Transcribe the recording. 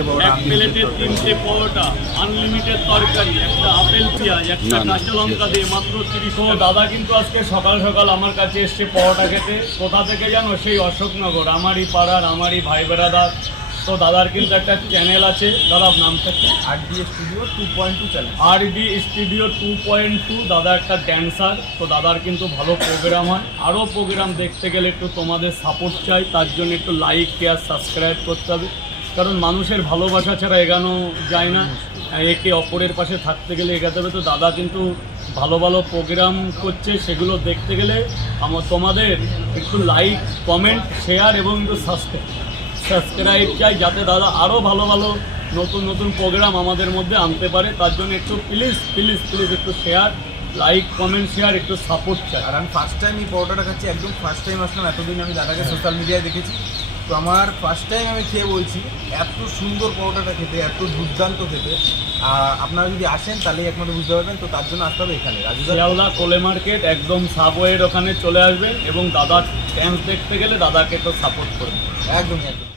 তিনটে পরোটা, এক প্লেটে 3টে পরোটা, আনলিমিটেড তরকারি, একটা আপেল পেঁয়াজ, একটা কাঁচা লঙ্কা দিয়ে মাত্র 30 টাকা। দাদা কিন্তু আজকে সকাল সকাল আমার কাছে এসছে পরোটা খেতে। কোথা থেকে জানো? সেই অশোকনগর, আমারই পাড়ার, আমারই ভাই বেড়াদার। তো দাদার কিন্তু একটা চ্যানেল আছে, দাদার নামটা কি? RD studio 2.2 channel. RD studio 2.2। দাদা একটা ড্যান্সার। তো দাদার কিন্তু ভালো প্রোগ্রাম হয়। আরও প্রোগ্রাম দেখতে গেলে একটু তোমাদের সাপোর্ট চাই, তার জন্য একটু লাইক শেয়ার সাবস্ক্রাইব করতে হবে, কারণ মানুষের ভালোবাসা ছাড়া এগানো যায় না। একে অপরের পাশে থাকতে গেলে এগাতে হবে। তো দাদা কিন্তু ভালো ভালো প্রোগ্রাম করছে, সেগুলো দেখতে গেলে তোমাদের একটু লাইক, কমেন্ট, শেয়ার এবং একটু সাবস্ক্রাইব চাই, যাতে দাদা আরও ভালো ভালো নতুন নতুন প্রোগ্রাম আমাদের মধ্যে আনতে পারে। তার জন্য একটু প্লিজ প্লিজ প্লিজ একটু শেয়ার, লাইক, কমেন্ট, শেয়ার, একটু সাপোর্ট চাই। আর আমি ফার্স্ট টাইম এই পরোটাটা খাচ্ছি, একদম ফার্স্ট টাইম আসলাম। এতদিন আমি দাদাকে সোশ্যাল মিডিয়ায় দেখেছি, তো আমার ফার্স্ট টাইম আমি খেয়ে বলছি এত সুন্দর পরোটাটা খেতে, এত দুর্দান্ত খেতে। আপনারা যদি আসেন তাহলেই একমাত্র বুঝতে পারবেন। তো তার জন্য আসতে হবে এখানে শিয়ালদা কোলে মার্কেট, একদম সাবওয়ের ওখানে চলে আসবেন, এবং দাদার ড্যান্স দেখতে গেলে দাদাকে একটু সাপোর্ট করবেন। একদমই একদম।